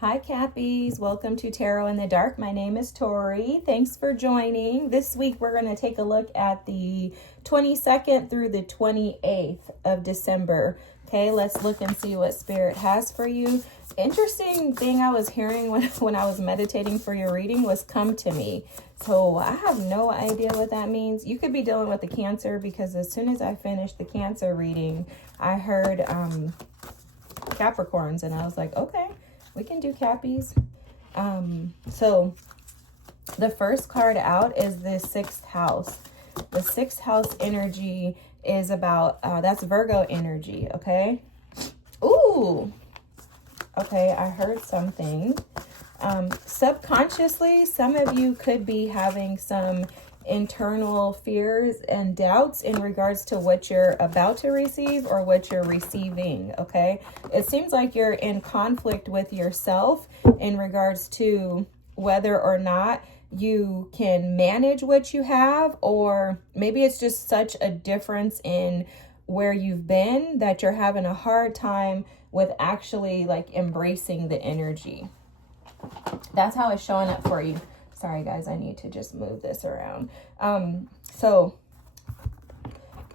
Hi, Cappies. Welcome to Tarot in the Dark. My name is Tori. Thanks for joining. This week, we're going to take a look at the 22nd through the 28th of December. Okay, let's look and see what Spirit has for you. Interesting thing I was hearing when I was meditating for your reading was come to me. So I have no idea what that means. You could be dealing with the Cancer, because as soon as I finished the Cancer reading, I heard Capricorns, and I was like, okay, we can do Cappies. So the first card out is the 6th house. The 6th house energy is about, that's Virgo energy, okay? Ooh, okay, I heard something. Subconsciously, some of you could be having some internal fears and doubts in regards to what you're about to receive or what you're receiving, okay? It seems like you're in conflict with yourself in regards to whether or not you can manage what you have, or maybe it's just such a difference in where you've been that you're having a hard time with actually like embracing the energy. That's how it's showing up for you. Sorry guys, I need to just move this around. So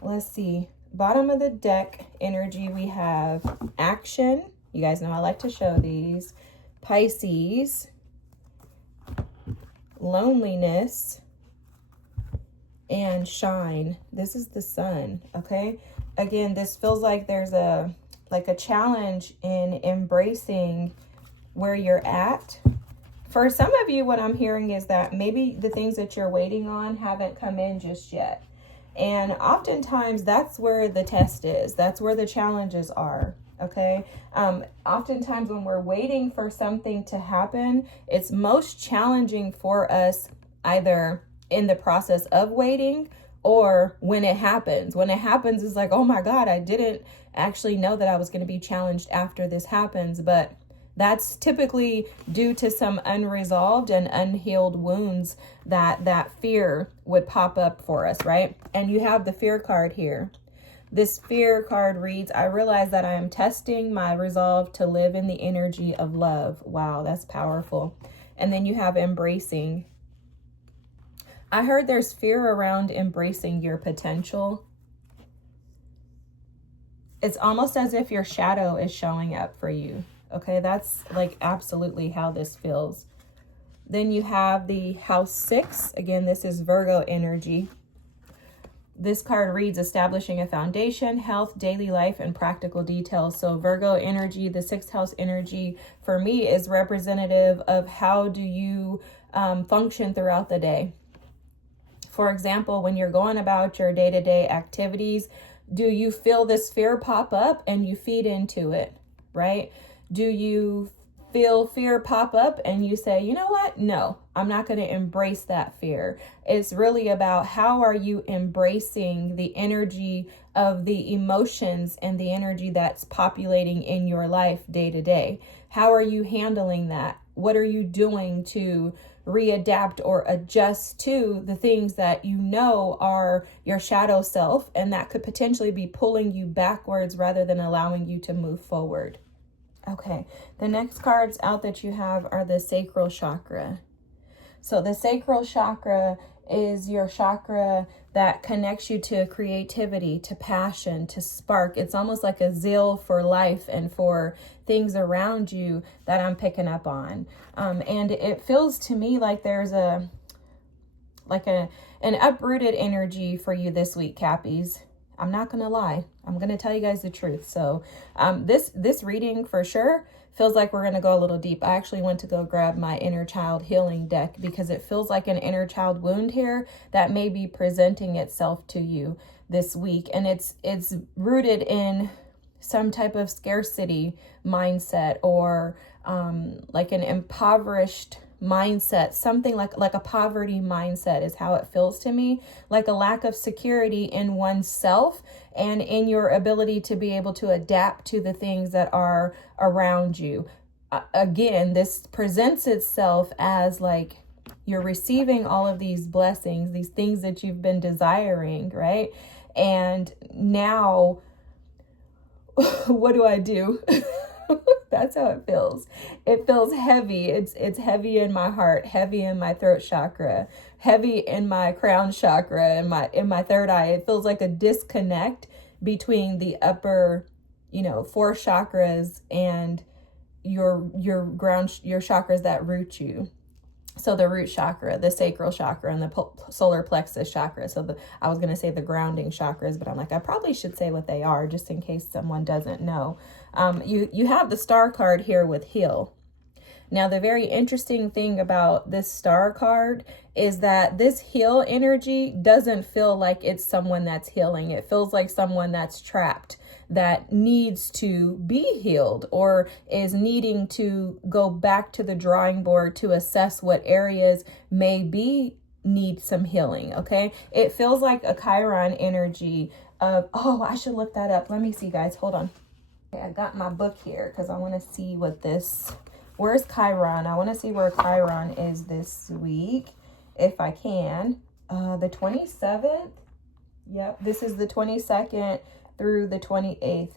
let's see. Bottom of the deck energy, we have action. You guys know I like to show these. Pisces. Loneliness. And shine. This is the sun, okay? Again, this feels like there's a challenge in embracing where you're at. For some of you, what I'm hearing is that maybe the things that you're waiting on haven't come in just yet. And oftentimes that's where the test is. That's where the challenges are. Okay. Oftentimes when we're waiting for something to happen, it's most challenging for us either in the process of waiting or when it happens. When it happens, it's like, oh my God, I didn't actually know that I was going to be challenged after this happens. But that's typically due to some unresolved and unhealed wounds that fear would pop up for us, right? And you have the fear card here. This fear card reads, I realize that I am testing my resolve to live in the energy of love. Wow, that's powerful. And then you have embracing. I heard there's fear around embracing your potential. It's almost as if your shadow is showing up for you. Okay, that's like absolutely how this feels. Then you have the house 6. Again, this is Virgo energy. This card reads establishing a foundation, health, daily life, and practical details. So Virgo energy, the 6th house energy for me is representative of how do you function throughout the day. For example, when you're going about your day-to-day activities, do you feel this fear pop up and you feed into it, right? Do you feel fear pop up and you say, you know what? No, I'm not going to embrace that fear. It's really about how are you embracing the energy of the emotions and the energy that's populating in your life day to day. How are you handling that? What are you doing to readapt or adjust to the things that you know are your shadow self and that could potentially be pulling you backwards rather than allowing you to move forward? Okay, the next cards out that you have are the sacral chakra. So the sacral chakra is your chakra that connects you to creativity, to passion, to spark. It's almost like a zeal for life and for things around you that I'm picking up on. And it feels to me like there's an uprooted energy for you this week, Cappies. I'm not going to lie. I'm going to tell you guys the truth. So this reading for sure feels like we're going to go a little deep. I actually went to go grab my inner child healing deck because it feels like an inner child wound here that may be presenting itself to you this week. And it's rooted in some type of scarcity mindset or like an impoverished mindset, something like a poverty mindset is how it feels to me, like a lack of security in oneself and in your ability to be able to adapt to the things that are around you. Again, this presents itself as like you're receiving all of these blessings, these things that you've been desiring, right? And now what do I do? That's how it feels. It feels heavy. It's heavy in my heart, heavy in my throat chakra, heavy in my crown chakra, in my third eye. It feels like a disconnect between the upper, four chakras and your ground, your chakras that root you. So the root chakra, the sacral chakra, and the solar plexus chakra. So I was going to say the grounding chakras, but I'm like, I probably should say what they are just in case someone doesn't know. You have the star card here with heal. Now, the very interesting thing about this star card is that this heal energy doesn't feel like it's someone that's healing. It feels like someone that's trapped, that needs to be healed or is needing to go back to the drawing board to assess what areas need some healing. Okay. It feels like a Chiron energy of, oh, I should look that up. Let me see, guys. Hold on. Okay, I got my book here because I want to see where's Chiron? I want to see where Chiron is this week, if I can. The 27th. Yep. This is the 22nd through the 28th.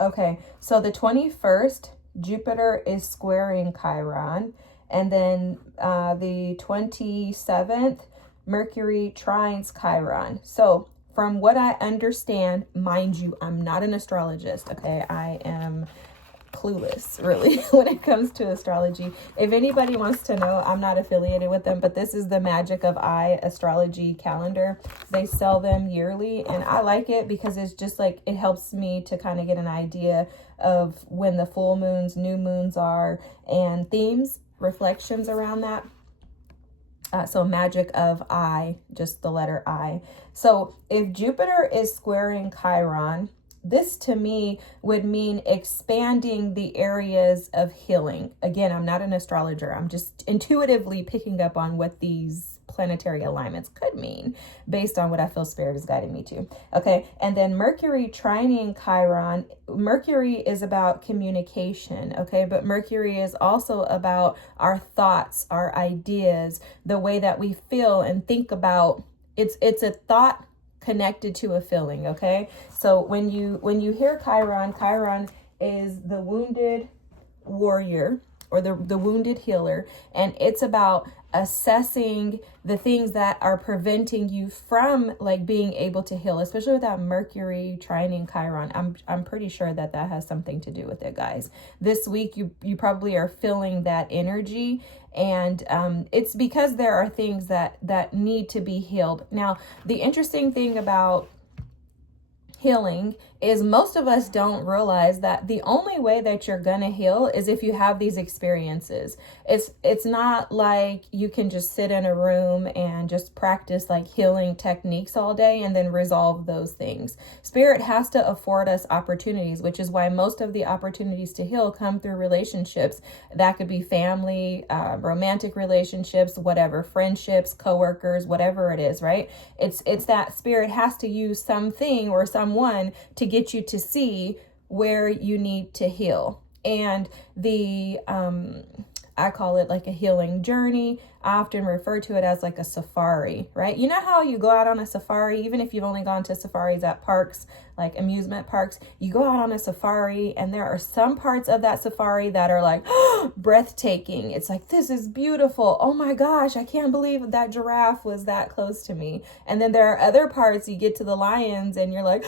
Okay, so the 21st, Jupiter is squaring Chiron, and then the 27th, Mercury trines Chiron. So from what I understand, mind you, I'm not an astrologist, okay? I am clueless, really, when it comes to astrology. If anybody wants to know, I'm not affiliated with them, but this is the Magic of I astrology calendar. They sell them yearly, and I like it because it's just like, it helps me to kind of get an idea of when the full moons, new moons are, and themes, reflections around that. So Magic of I, just the letter I. So if Jupiter is squaring Chiron, this to me would mean expanding the areas of healing. Again, I'm not an astrologer. I'm just intuitively picking up on what these planetary alignments could mean based on what I feel Spirit is guiding me to. Okay. And then Mercury trining Chiron. Mercury is about communication. Okay. But Mercury is also about our thoughts, our ideas, the way that we feel and think about. It's a thought connected to a feeling. Okay. So when you hear Chiron is the wounded warrior or the wounded healer, and it's about assessing the things that are preventing you from like being able to heal, especially with that Mercury trining Chiron. I'm pretty sure that has something to do with it, guys. This week you probably are feeling that energy, and it's because there are things that need to be healed. Now, the interesting thing about healing is most of us don't realize that the only way that you're gonna heal is if you have these experiences. It's not like you can just sit in a room and just practice like healing techniques all day and then resolve those things. Spirit has to afford us opportunities, which is why most of the opportunities to heal come through relationships. That could be family, romantic relationships, whatever, friendships, coworkers, whatever it is, right? It's that Spirit has to use something or someone to get you to see where you need to heal. And I call it like a healing journey. I often refer to it as like a safari, right? You know how you go out on a safari, even if you've only gone to safaris at parks, like amusement parks, you go out on a safari and there are some parts of that safari that are like breathtaking. It's like, this is beautiful. Oh my gosh, I can't believe that giraffe was that close to me. And then there are other parts, you get to the lions and you're like,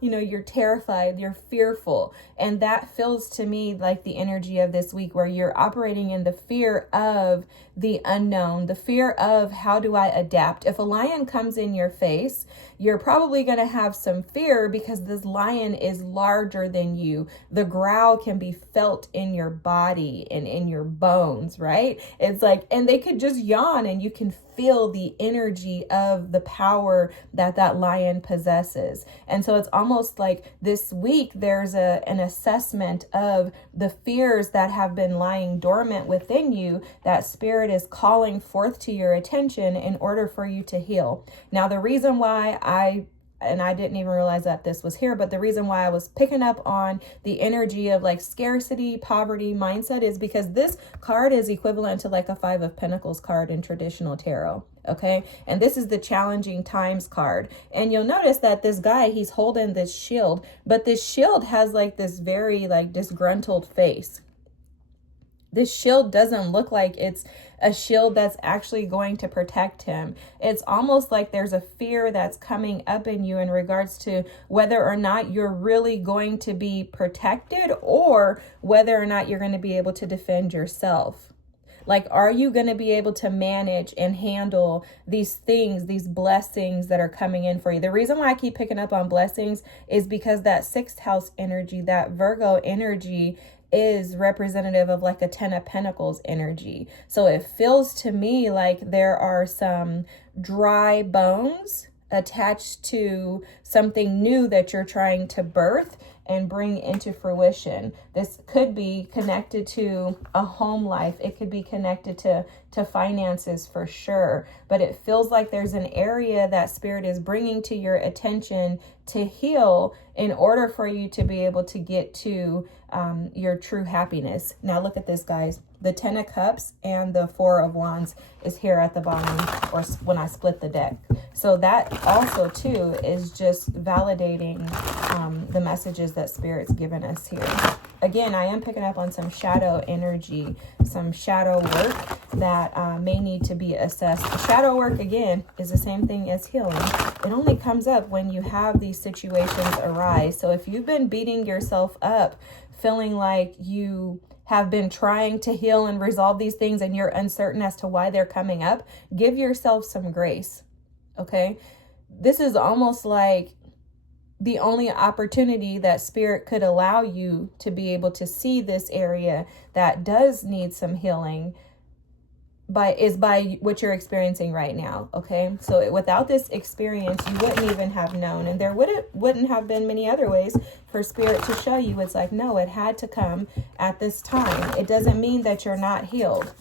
you're terrified, you're fearful. And that feels to me like the energy of this week, where you're operating in the fear of the unknown, the fear of how do I adapt? If a lion comes in your face, you're probably going to have some fear because this lion is larger than you. The growl can be felt in your body and in your bones, right? It's like, and they could just yawn and you can feel the energy of the power that lion possesses. And so it's almost like this week there's an assessment of the fears that have been lying dormant within you that Spirit is calling forth to your attention in order for you to heal. Now, the reason why I didn't even realize that this was here, but the reason why I was picking up on the energy of like scarcity, poverty mindset is because this card is equivalent to like a 5 of Pentacles card in traditional tarot. Okay, and this is the challenging times card. And you'll notice that this guy, he's holding this shield, but this shield has like this very like disgruntled face. This shield doesn't look like it's a shield that's actually going to protect him. It's almost like there's a fear that's coming up in you in regards to whether or not you're really going to be protected, or whether or not you're going to be able to defend yourself. Like, are you going to be able to manage and handle these things, these blessings that are coming in for you? The reason why I keep picking up on blessings is because that 6th house energy, that Virgo energy, is representative of like a 10 of Pentacles energy. So it feels to me like there are some dry bones attached to something new that you're trying to birth and bring into fruition. This could be connected to a home life. It could be connected to finances for sure. But it feels like there's an area that Spirit is bringing to your attention to heal in order for you to be able to get to your true happiness. Now look at this, guys. The 10 of Cups and the 4 of Wands is here at the bottom, or when I split the deck. So that also too is just validating the messages that Spirit's given us here. Again, I am picking up on some shadow energy, some shadow work that may need to be assessed. Shadow work, again, is the same thing as healing. It only comes up when you have these situations arise. So if you've been beating yourself up, feeling like you have been trying to heal and resolve these things and you're uncertain as to why they're coming up, give yourself some grace, okay? This is almost like the only opportunity that Spirit could allow you to be able to see this area that does need some healing by what you're experiencing right now, okay? So without this experience, you wouldn't even have known, and there wouldn't have been many other ways for Spirit to show you. It's like, no, it had to come at this time. It doesn't mean that you're not healed.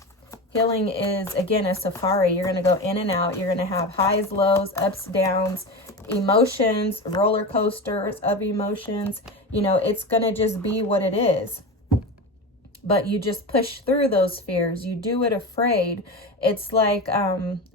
Healing is, again, a safari. You're going to go in and out. You're going to have highs, lows, ups, downs, emotions, roller coasters of emotions. You know, it's going to just be what it is. But you just push through those fears. You do it afraid. It's like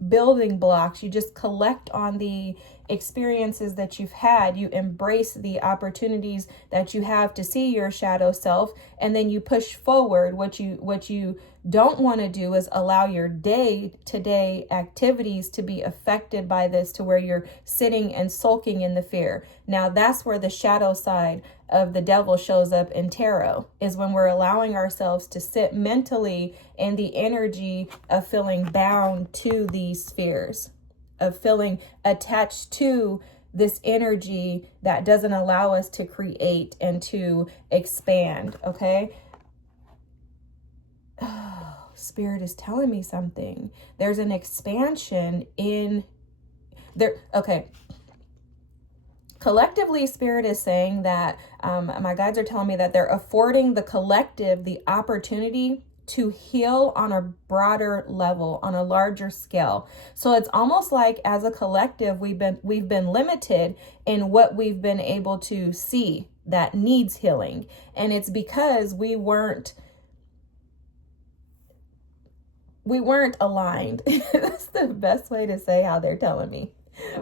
building blocks. You just collect on the experiences that you've had. You embrace the opportunities that you have to see your shadow self, and then you push forward. What you don't want to do is allow your day-to-day activities to be affected by this, to where you're sitting and sulking in the fear. Now that's where the shadow side of the devil shows up in tarot, is when we're allowing ourselves to sit mentally in the energy of feeling bound to these fears, of feeling attached to this energy that doesn't allow us to create and to expand, okay? Oh, Spirit is telling me something. There's an expansion in there. Okay. Collectively, Spirit is saying that my guides are telling me that they're affording the collective the opportunity to heal on a broader level, on a larger scale. So it's almost like as a collective, we've been limited in what we've been able to see that needs healing. And it's because we weren't aligned. That's the best way to say how they're telling me.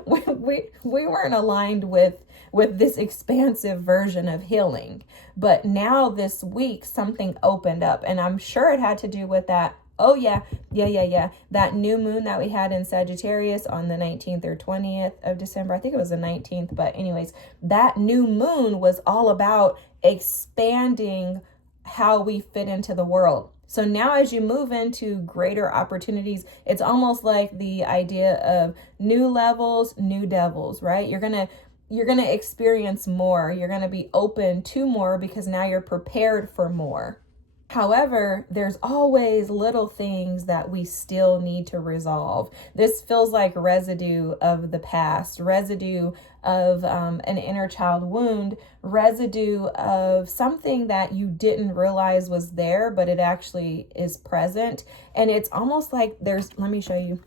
We weren't aligned with this expansive version of healing. But now this week, something opened up, and I'm sure it had to do with that. Oh yeah. That new moon that we had in Sagittarius on the 19th or 20th of December. I think it was the 19th, but anyways, that new moon was all about expanding how we fit into the world. So now as you move into greater opportunities, it's almost like the idea of new levels, new devils, right? You're going to experience more. You're going to be open to more because now you're prepared for more. However, there's always little things that we still need to resolve. This feels like residue of the past, residue of an inner child wound, residue of something that you didn't realize was there, but it actually is present. And it's almost like let me show you.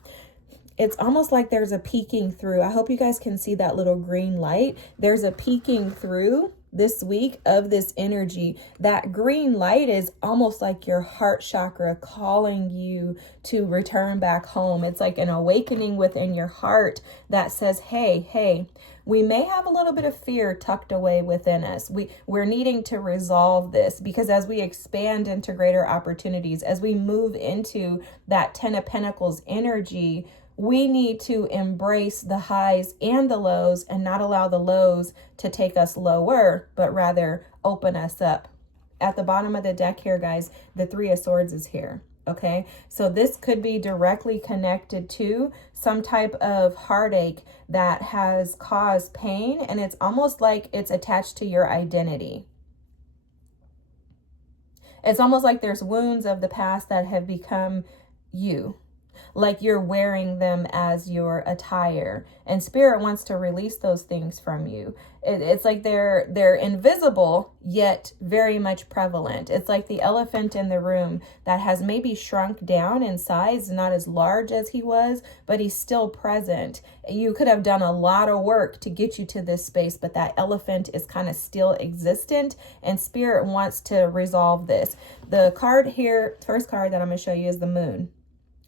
It's almost like there's a peeking through. I hope you guys can see that little green light. There's a peeking through this week of this energy, that green light is almost like your heart chakra calling you to return back home. It's like an awakening within your heart that says, hey, we may have a little bit of fear tucked away within us. We're needing to resolve this, because as we expand into greater opportunities, as we move into that 10 of Pentacles energy, we need to embrace the highs and the lows and not allow the lows to take us lower, but rather open us up. At the bottom of the deck here, guys, the Three of Swords is here. Okay, so this could be directly connected to some type of heartache that has caused pain, and it's almost like it's attached to your identity. It's almost like there's wounds of the past that have become you, like you're wearing them as your attire, and Spirit wants to release those things from you. It's like they're invisible, yet very much prevalent. It's like the elephant in the room that has maybe shrunk down in size, not as large as he was, but he's still present. You could have done a lot of work to get you to this space, but that elephant is kind of still existent, and Spirit wants to resolve this. The card here, first card that I'm going to show you, is the Moon.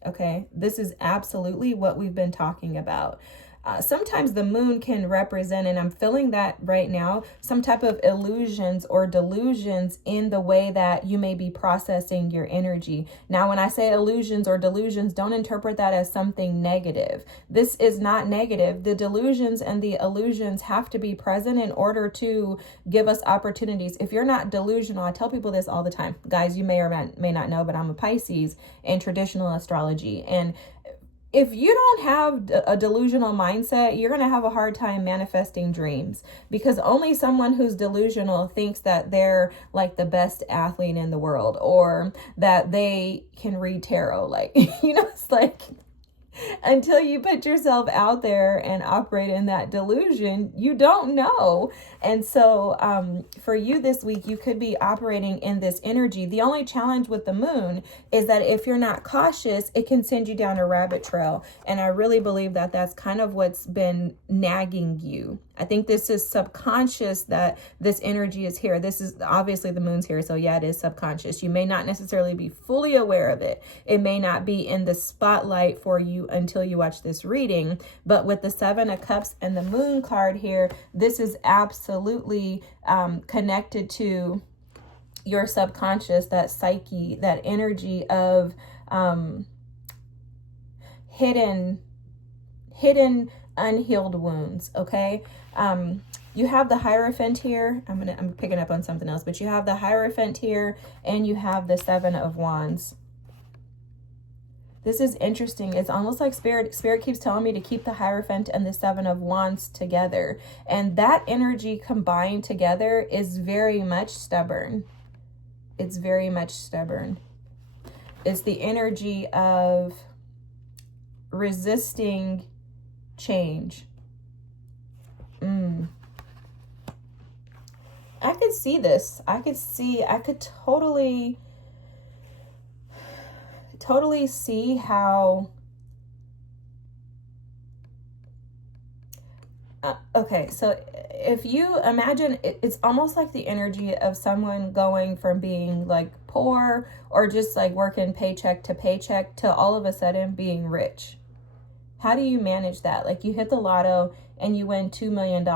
Okay, this is absolutely what we've been talking about. Sometimes the moon can represent, and I'm feeling that right now, some type of illusions or delusions in the way that you may be processing your energy. Now, when I say illusions or delusions, don't interpret that as something negative. This is not negative. The delusions and the illusions have to be present in order to give us opportunities. If you're not delusional, I tell people this all the time. Guys, you may or may not know, but I'm a Pisces in traditional astrology. And if you don't have a delusional mindset, you're going to have a hard time manifesting dreams, because only someone who's delusional thinks that they're like the best athlete in the world, or that they can read tarot. Like, it's like, until you put yourself out there and operate in that delusion, you don't know. And so for you this week, you could be operating in this energy. The only challenge with the moon is that if you're not cautious, it can send you down a rabbit trail. And I really believe that that's kind of what's been nagging you. I think this is subconscious that this energy is here. This is obviously the moon's here. So yeah, it is subconscious. You may not necessarily be fully aware of it. It may not be in the spotlight for you until you watch this reading. But with the Seven of Cups and the Moon card here, this is absolutely connected to your subconscious, that psyche, that energy of hidden unhealed wounds. Okay. You have the Hierophant here. I'm picking up on something else, but you have the Hierophant here, and you have the Seven of Wands. This is interesting. It's almost like Spirit keeps telling me to keep the Hierophant and the Seven of Wands together. And that energy combined together is very much stubborn. It's very much stubborn. It's the energy of resisting change. I could see this. I could totally see how okay, so if you imagine, it's almost like the energy of someone going from being like poor or just like working paycheck to paycheck to all of a sudden being rich. How do you manage that? Like, you hit the lotto and you win $2 million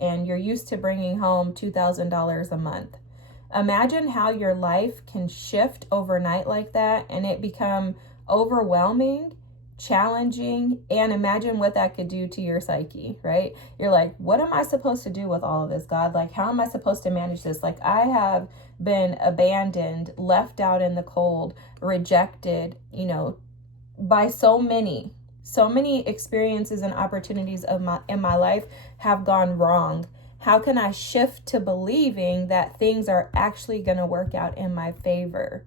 and you're used to bringing home $2,000 a month. Imagine how your life can shift overnight like that and it become overwhelming, challenging, and imagine what that could do to your psyche, right? You're like, what am I supposed to do with all of this, God? Like, how am I supposed to manage this? Like, I have been abandoned, left out in the cold, rejected, by so many experiences and opportunities in my life have gone wrong. How can I shift to believing that things are actually going to work out in my favor?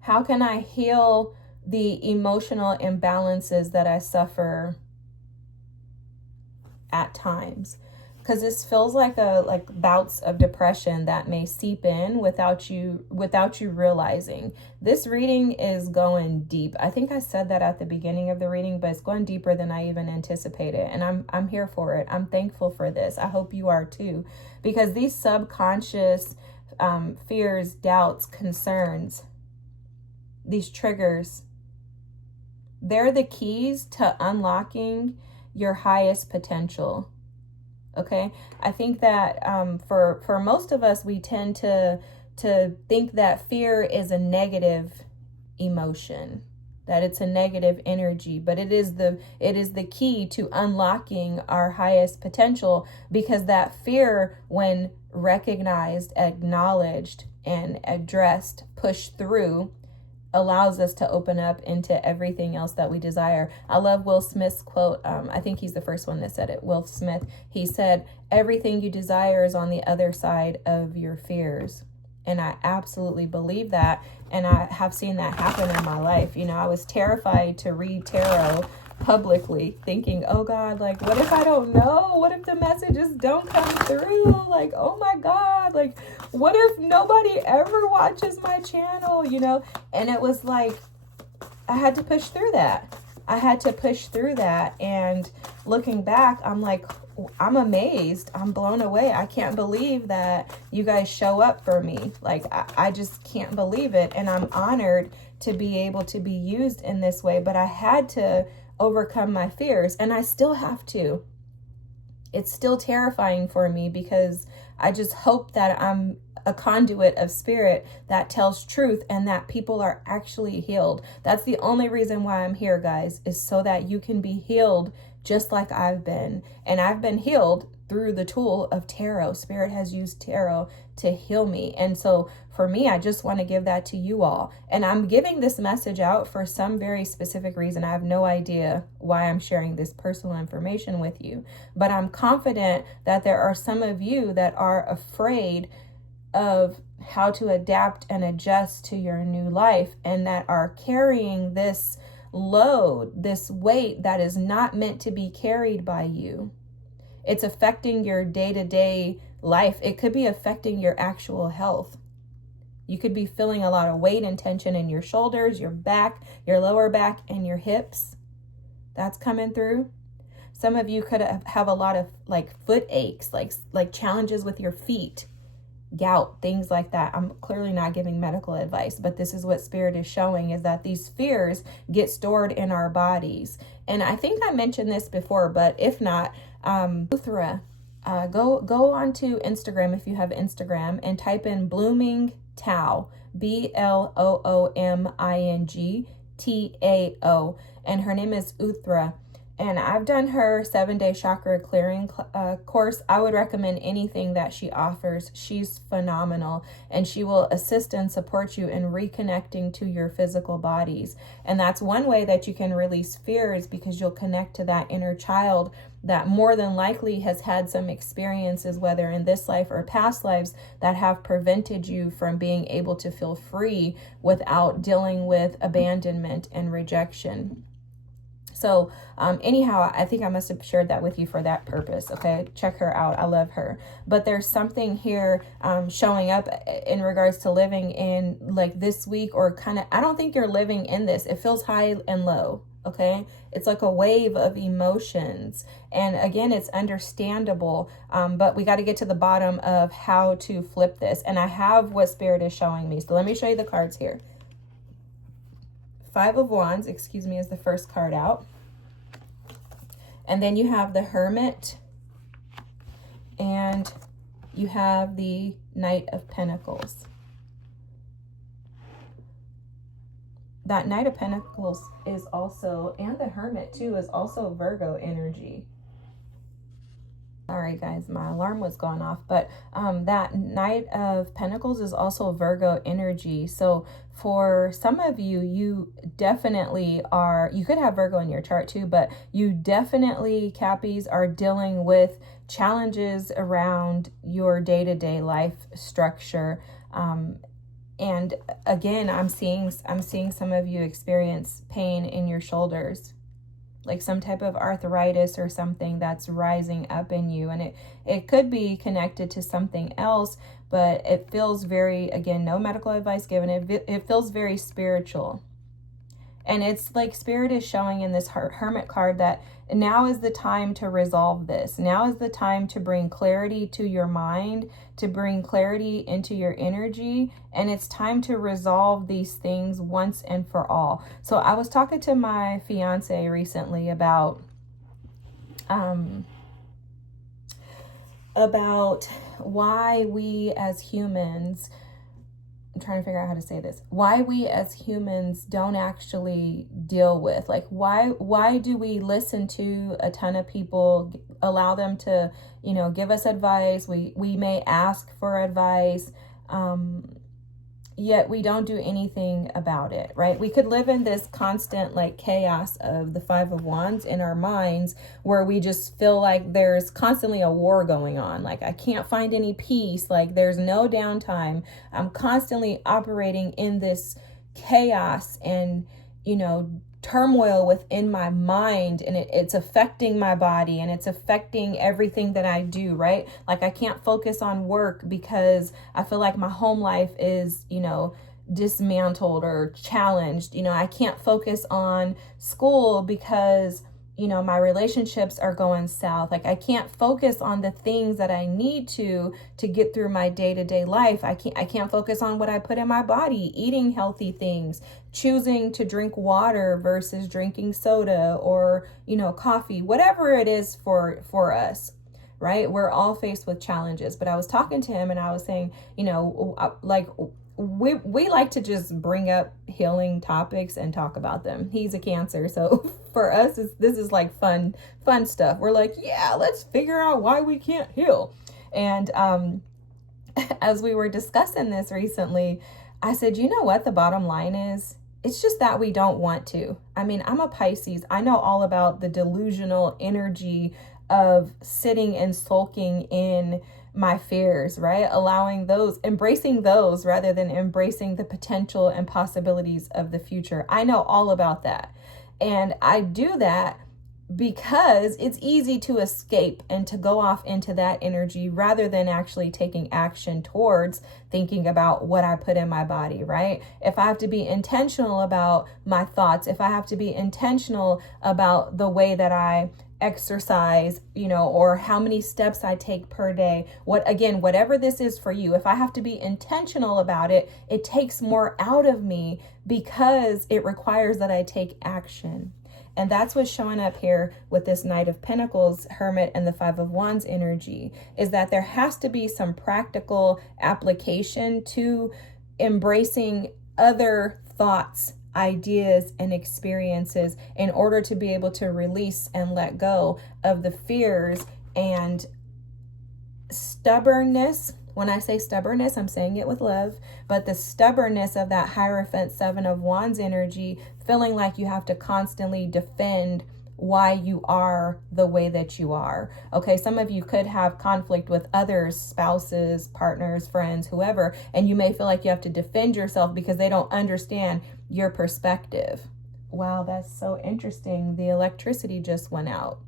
How can I heal the emotional imbalances that I suffer at times? because this feels like bouts of depression that may seep in without you realizing. This reading is going deep. I think I said that at the beginning of the reading, but it's going deeper than I even anticipated, and I'm here for it. I'm thankful for this. I hope you are too, because these subconscious fears, doubts, concerns, these triggers, they're the keys to unlocking your highest potential. Okay, I think that for most of us, we tend to think that fear is a negative emotion, that it's a negative energy, but it is the key to unlocking our highest potential, because that fear, when recognized, acknowledged, and addressed, pushed through, allows us to open up into everything else that we desire. I love Will Smith's quote. I think he's the first one that said it. Will Smith, he said, everything you desire is on the other side of your fears. And I absolutely believe that. And I have seen that happen in my life. You know, I was terrified to read tarot publicly, thinking, oh God, like, what if I don't know? What if the messages don't come through? Like, oh my God, like, what if nobody ever watches my channel, you know? And it was like, I had to push through that. And looking back, I'm like, I'm amazed. I'm blown away. I can't believe that you guys show up for me. Like, I just can't believe it. And I'm honored to be able to be used in this way. But I had to overcome my fears, and I still have to. It's still terrifying for me, because I just hope that I'm a conduit of spirit that tells truth and that people are actually healed. That's the only reason why I'm here, guys, is so that you can be healed just like I've been. And I've been healed through the tool of tarot. Spirit has used tarot to heal me. And so for me, I just want to give that to you all. And I'm giving this message out for some very specific reason. I have no idea why I'm sharing this personal information with you, but I'm confident that there are some of you that are afraid of how to adapt and adjust to your new life, and that are carrying this load, this weight that is not meant to be carried by you. It's affecting your day-to-day life. It could be affecting your actual health. You could be feeling a lot of weight and tension in your shoulders, your back, your lower back, and your hips. That's coming through. Some of you could have a lot of like foot aches, like challenges with your feet, gout, things like that. I'm clearly not giving medical advice, but this is what Spirit is showing, is that these fears get stored in our bodies. And I think I mentioned this before, but if not, Uthra, go onto Instagram if you have Instagram and type in Blooming Tao, BLOOMING TAO, and her name is Uthra. And I've done her 7-day chakra clearing course. I would recommend anything that she offers. She's phenomenal, and she will assist and support you in reconnecting to your physical bodies. And that's one way that you can release fears, because you'll connect to that inner child that more than likely has had some experiences, whether in this life or past lives, that have prevented you from being able to feel free without dealing with abandonment and rejection. So anyhow, I think I must have shared that with you for that purpose. Okay, check her out. I love her. But there's something here showing up in regards to living in like this week, or kind of, I don't think you're living in this. It feels high and low. Okay, it's like a wave of emotions. And again, it's understandable, but we got to get to the bottom of how to flip this. And I have what Spirit is showing me. So let me show you the cards here. 5 of Wands, excuse me, is the first card out. And then you have the Hermit, and you have the Knight of Pentacles. That Knight of Pentacles is also, and the Hermit too, is also Virgo energy. Sorry guys, my alarm was going off, but that Knight of Pentacles is also Virgo energy. So for some of you, you definitely are, you could have Virgo in your chart too, but you definitely, Cappies, are dealing with challenges around your day-to-day life structure. And again, I'm seeing some of you experience pain in your shoulders, like some type of arthritis or something that's rising up in you. And it could be connected to something else, but it feels very, again, no medical advice given. It feels very spiritual. And it's like Spirit is showing in this Hermit card that now is the time to resolve this. Now is the time to bring clarity to your mind, to bring clarity into your energy. And it's time to resolve these things once and for all. So I was talking to my fiance recently about why we as humans, I'm trying to figure out how to say this, why we as humans don't actually deal with, like, why do we listen to a ton of people, allow them to, give us advice. We may ask for advice, yet we don't do anything about it, right? We could live in this constant like chaos of the Five of Wands in our minds, where we just feel like there's constantly a war going on. Like, I can't find any peace. Like, there's no downtime. I'm constantly operating in this chaos and, turmoil within my mind, and it's affecting my body, and it's affecting everything that I do, right? Like, I can't focus on work because I feel like my home life is, dismantled or challenged. I can't focus on school because, my relationships are going south. Like, I can't focus on the things that I need to get through my day-to-day life. I can't focus on what I put in my body, eating healthy things, choosing to drink water versus drinking soda or, coffee, whatever it is for us, right? We're all faced with challenges. But I was talking to him and I was saying, like, we like to just bring up healing topics and talk about them. He's a Cancer, so for us, this is like fun stuff. We're like, yeah, let's figure out why we can't heal. And as we were discussing this recently, I said, you know what the bottom line is? It's just that we don't want to. I mean, I'm a Pisces. I know all about the delusional energy of sitting and sulking in my fears, right? Embracing those rather than embracing the potential and possibilities of the future. I know all about that. And I do that because it's easy to escape and to go off into that energy rather than actually taking action towards thinking about what I put in my body, right? If I have to be intentional about my thoughts, if I have to be intentional about the way that I exercise, or how many steps I take per day, whatever this is for you, if I have to be intentional about it, it takes more out of me because it requires that I take action. And that's what's showing up here with this Knight of Pentacles, Hermit, and the Five of Wands energy, is that there has to be some practical application to embracing other thoughts, ideas, and experiences in order to be able to release and let go of the fears and stubbornness. When I say stubbornness, I'm saying it with love, but the stubbornness of that Hierophant, Seven of Wands energy, feeling like you have to constantly defend why you are the way that you are. Okay, some of you could have conflict with others, spouses, partners, friends, whoever, and you may feel like you have to defend yourself because they don't understand your perspective. Wow, that's so interesting. The electricity just went out.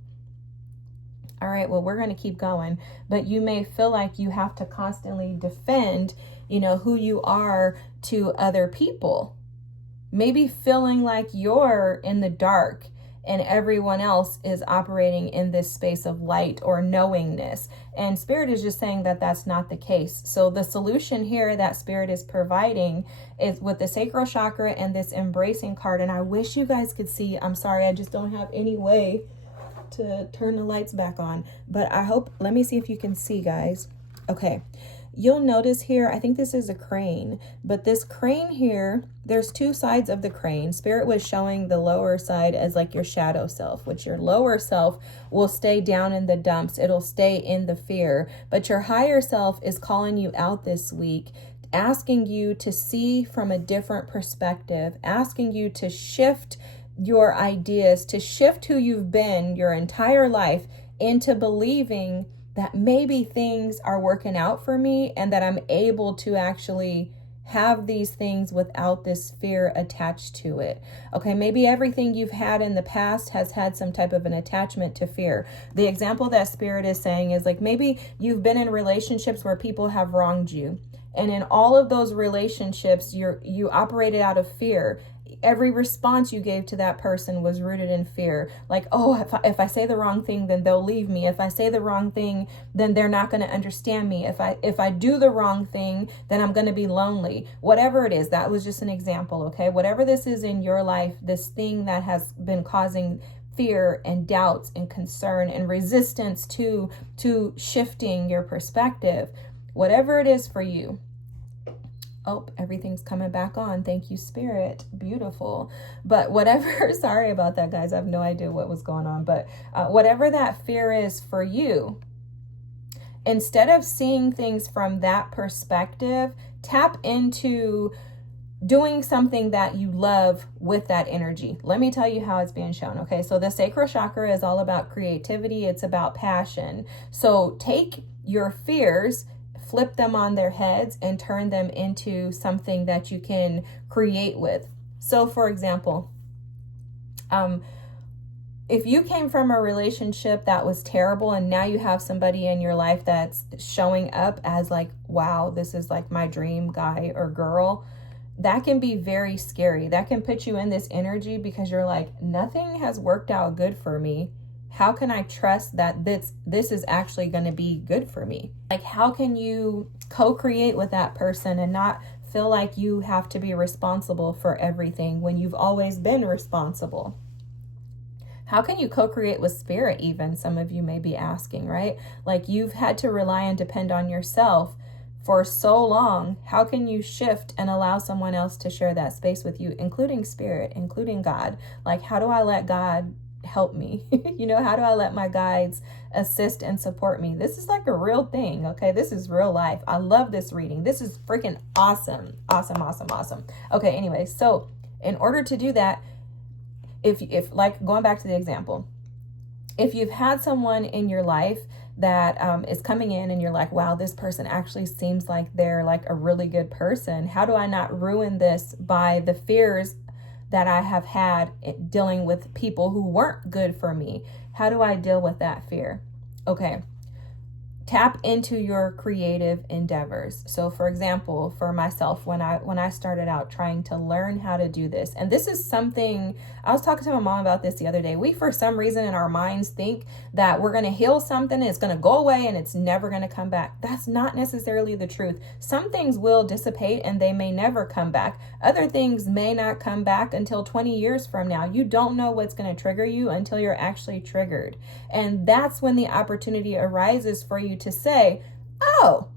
All right, well, we're going to keep going, but you may feel like you have to constantly defend, who you are to other people. Maybe feeling like you're in the dark and everyone else is operating in this space of light or knowingness. And Spirit is just saying that that's not the case. So the solution here that Spirit is providing is with the sacral chakra and this embracing card. And I wish you guys could see, I'm sorry, I just don't have any way to turn the lights back on, but let me see if you can see, guys. Okay. You'll notice here, I think this is a crane, but this crane here, there's two sides of the crane. Spirit was showing the lower side as like your shadow self, which your lower self will stay down in the dumps. It'll stay in the fear, but your higher self is calling you out this week, asking you to see from a different perspective, asking you to shift your ideas, to shift who you've been your entire life into believing that maybe things are working out for me and that I'm able to actually have these things without this fear attached to it. Okay, maybe everything you've had in the past has had some type of an attachment to fear. The example that Spirit is saying is like, maybe you've been in relationships where people have wronged you. And in all of those relationships, you operated out of fear. Every response you gave to that person was rooted in fear. Like, oh, if I say the wrong thing, then they'll leave me. If I say the wrong thing, then they're not going to understand me. If I do the wrong thing, then I'm going to be lonely. Whatever it is, that was just an example, okay? Whatever this is in your life, this thing that has been causing fear and doubts and concern and resistance to shifting your perspective, whatever it is for you. Oh, everything's coming back on. Thank you, Spirit. Beautiful. But whatever, sorry about that, guys. I have no idea what was going on. But whatever that fear is for you, instead of seeing things from that perspective, tap into doing something that you love with that energy. Let me tell you how it's being shown. Okay, so the sacral chakra is all about creativity. It's about passion. So take your fears, flip them on their heads, and turn them into something that you can create with. So for example, if you came from a relationship that was terrible and now you have somebody in your life that's showing up as like, wow, this is like my dream guy or girl, that can be very scary. That can put you in this energy because you're like, nothing has worked out good for me. How can I trust that this is actually going to be good for me? Like, how can you co-create with that person and not feel like you have to be responsible for everything when you've always been responsible? How can you co-create with Spirit even? Some of you may be asking, right? Like, you've had to rely and depend on yourself for so long. How can you shift and allow someone else to share that space with you, including Spirit, including God? Like, how do I let God help me? You know, how do I let my guides assist and support me? This is like a real thing, okay? This is real life. I love this reading. This is freaking awesome. Awesome. Okay, anyway, so in order to do that, if like going back to the example, if you've had someone in your life that is coming in and you're like, wow, this person actually seems like they're like a really good person. How do I not ruin this by the fears that I have had dealing with people who weren't good for me? How do I deal with that fear? Okay. Tap into your creative endeavors. So for example, for myself, when I started out trying to learn how to do this, and this is something, I was talking to my mom about this the other day. We, for some reason in our minds, think that we're going to heal something, it's going to go away and it's never going to come back. That's not necessarily the truth. Some things will dissipate and they may never come back. Other things may not come back until 20 years from now. You don't know what's going to trigger you until you're actually triggered. And that's when the opportunity arises for you to say, oh,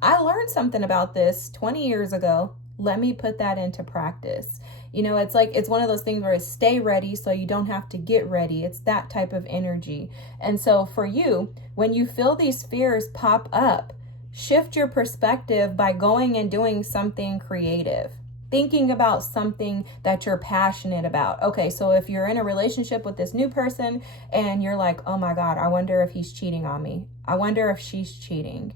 I learned something about this 20 years ago. Let me put that into practice. You know, it's like, it's one of those things where it's stay ready so you don't have to get ready. It's that type of energy. And so for you, when you feel these fears pop up, shift your perspective by going and doing something creative. Thinking about something that you're passionate about. Okay, so if you're in a relationship with this new person and you're like, oh my God, I wonder if he's cheating on me. I wonder if she's cheating.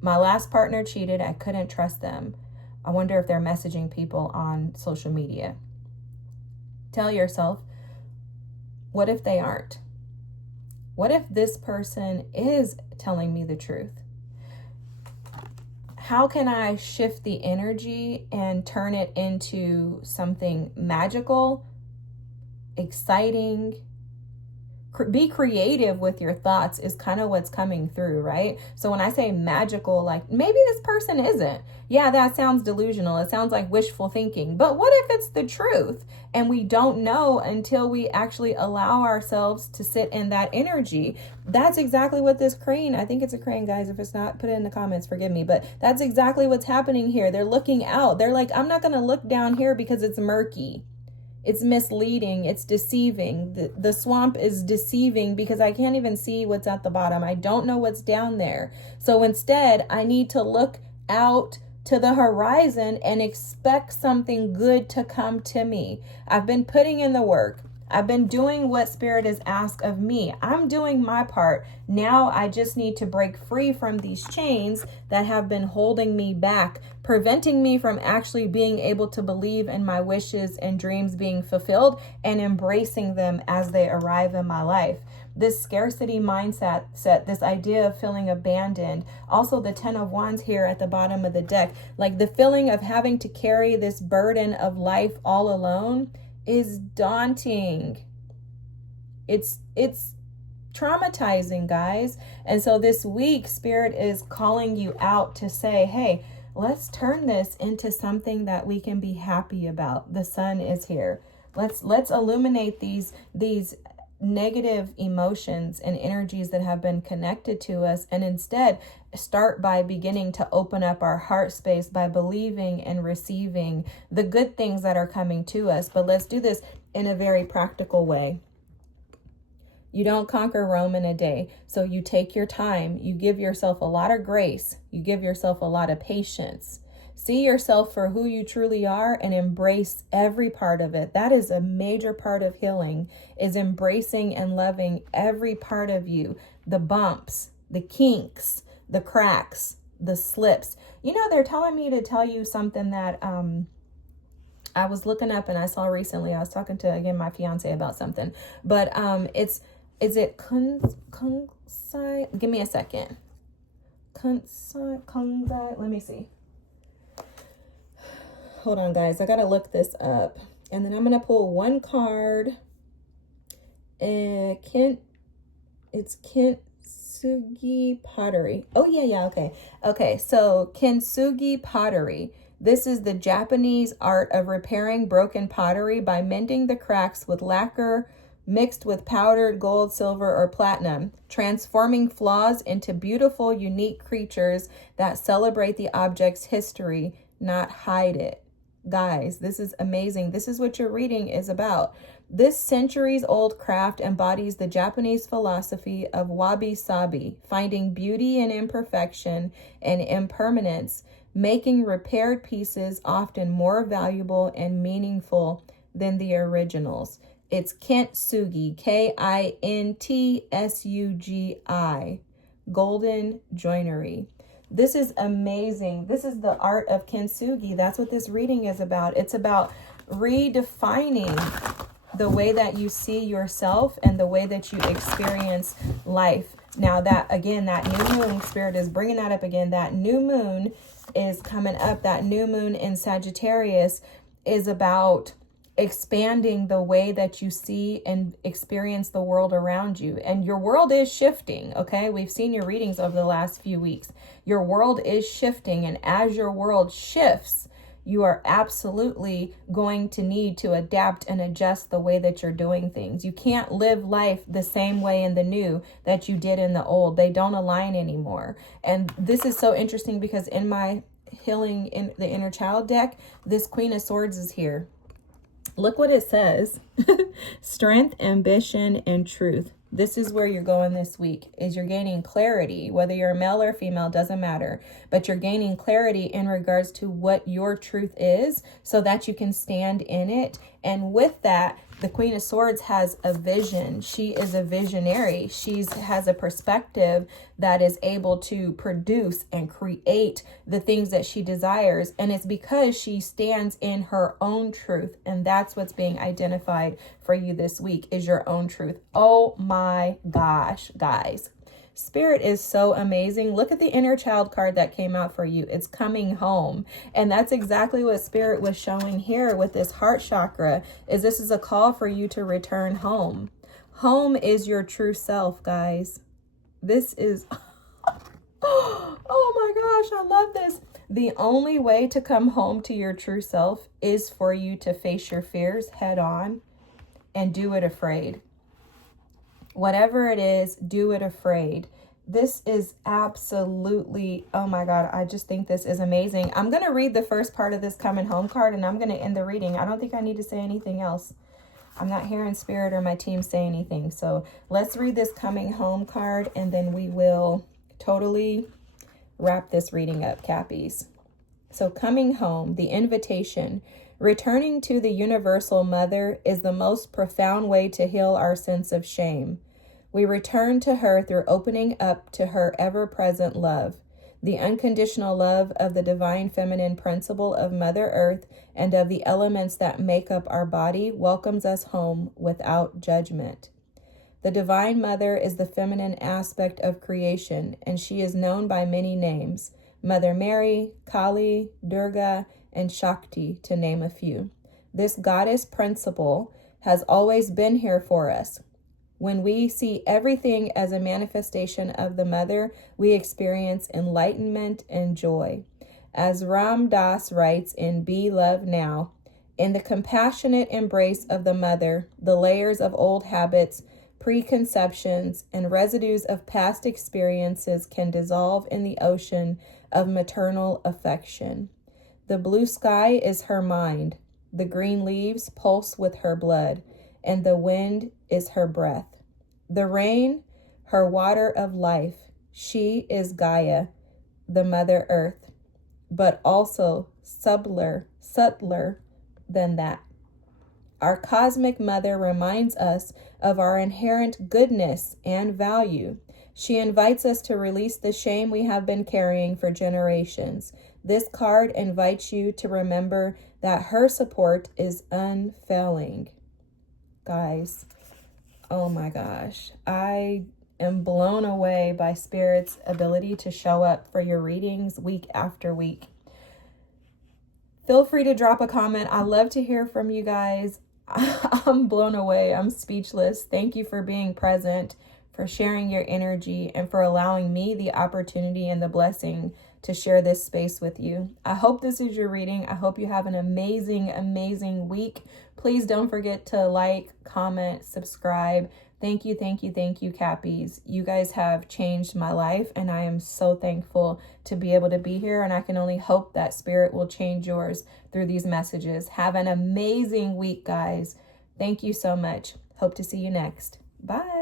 My last partner cheated. I couldn't trust them. I wonder if they're messaging people on social media. Tell yourself, what if they aren't? What if this person is telling me the truth? How can I shift the energy and turn it into something magical, exciting? Be creative with your thoughts is kind of what's coming through, right? So when I say magical, like maybe this person isn't. Yeah, that sounds delusional. It sounds like wishful thinking. But what if it's the truth? And we don't know until we actually allow ourselves to sit in that energy. That's exactly what this crane, I think it's a crane, guys. If it's not, put it in the comments, forgive me. But that's exactly what's happening here. They're looking out. They're like, I'm not going to look down here because it's murky. It's misleading. It's deceiving. The swamp is deceiving because I can't even see what's at the bottom. I don't know what's down there. So instead, I need to look out to the horizon and expect something good to come to me. I've been putting in the work. I've been doing what Spirit has asked of me. I'm doing my part. Now I just need to break free from these chains that have been holding me back, preventing me from actually being able to believe in my wishes and dreams being fulfilled and embracing them as they arrive in my life. This scarcity mindset, this idea of feeling abandoned. Also the 10 of Wands here at the bottom of the deck, like the feeling of having to carry this burden of life all alone is daunting. It's traumatizing, guys. And so this week, Spirit is calling you out to say, hey, let's turn this into something that we can be happy about. The sun is here. Let's illuminate these negative emotions and energies that have been connected to us, and instead start by beginning to open up our heart space by believing and receiving the good things that are coming to us. But let's do this in a very practical way. You don't conquer Rome in a day. So you take your time, you give yourself a lot of grace, you give yourself a lot of patience. See yourself for who you truly are and embrace every part of it. That is a major part of healing, is embracing and loving every part of you. The bumps, the kinks, the cracks, the slips. You know, they're telling me to tell you something that I was looking up and I saw recently. I was talking to, again, my fiance about something. But is it Kunsai? Give me a second. Kunsai, let me see. Hold on, guys. I got to look this up. And then I'm going to pull one card. It's Kintsugi pottery. Oh, yeah. Okay. So Kintsugi pottery. This is the Japanese art of repairing broken pottery by mending the cracks with lacquer mixed with powdered gold, silver, or platinum, transforming flaws into beautiful, unique creatures that celebrate the object's history, not hide it. Guys, this is amazing. This is what your reading is about. This centuries-old craft embodies the Japanese philosophy of wabi-sabi, finding beauty in imperfection and impermanence, making repaired pieces often more valuable and meaningful than the originals. It's Kintsugi, Kintsugi, golden joinery. This is amazing. This is the art of Kintsugi. That's what this reading is about. It's about redefining the way that you see yourself and the way that you experience life. Now that, again, that new moon, Spirit is bringing that up again. That new moon is coming up. That new moon in Sagittarius is about expanding the way that you see and experience the world around you. And your world is shifting, okay? We've seen your readings over the last few weeks. Your world is shifting, and as your world shifts, you are absolutely going to need to adapt and adjust the way that you're doing things. You can't live life the same way in the new that you did in the old. They don't align anymore. And this is so interesting because in my healing in the inner child deck, this Queen of Swords is here. Look what it says. Strength, ambition, and truth. This is where you're going this week, is you're gaining clarity, whether you're male or female, doesn't matter, but you're gaining clarity in regards to what your truth is so that you can stand in it. And with that, the Queen of Swords has a vision. She is a visionary. She has a perspective that is able to produce and create the things that she desires. And it's because she stands in her own truth. And that's what's being identified for you this week, is your own truth. Oh my gosh, guys. Spirit is so amazing. Look at the inner child card that came out for you. It's coming home. And that's exactly what Spirit was showing here with this heart chakra, is this is a call for you to return home. Home is your true self, guys. This is, oh my gosh, I love this. The only way to come home to your true self is for you to face your fears head on and do it afraid. Whatever it is, do it afraid. This is absolutely, oh my God, I just think this is amazing. I'm going to read the first part of this coming home card and I'm going to end the reading. I don't think I need to say anything else. I'm not hearing Spirit or my team say anything. So let's read this coming home card and then we will totally wrap this reading up, Cappies. So coming home, the invitation, returning to the universal mother is the most profound way to heal our sense of shame. We return to her through opening up to her ever-present love. The unconditional love of the divine feminine principle of Mother Earth and of the elements that make up our body welcomes us home without judgment. The Divine Mother is the feminine aspect of creation, and she is known by many names: Mother Mary, Kali, Durga, and Shakti, to name a few. This goddess principle has always been here for us. When we see everything as a manifestation of the Mother, we experience enlightenment and joy. As Ram Dass writes in Be Love Now, in the compassionate embrace of the Mother, the layers of old habits, preconceptions, and residues of past experiences can dissolve in the ocean of maternal affection. The blue sky is her mind, the green leaves pulse with her blood, and the wind is her breath. The rain, her water of life. She is Gaia, the Mother Earth, but also subtler than that. Our cosmic mother reminds us of our inherent goodness and value. She invites us to release the shame we have been carrying for generations. This card invites you to remember that her support is unfailing. Guys, oh my gosh, I am blown away by Spirit's ability to show up for your readings week after week. Feel free to drop a comment. I love to hear from you guys. I'm blown away. I'm speechless. Thank you for being present, for sharing your energy, and for allowing me the opportunity and the blessing to share this space with you. I hope this is your reading. I hope you have an amazing, amazing week. Please don't forget to like, comment, subscribe. Thank you, Cappies. You guys have changed my life, and I am so thankful to be able to be here, and I can only hope that Spirit will change yours through these messages. Have an amazing week, guys. Thank you so much. Hope to see you next. Bye.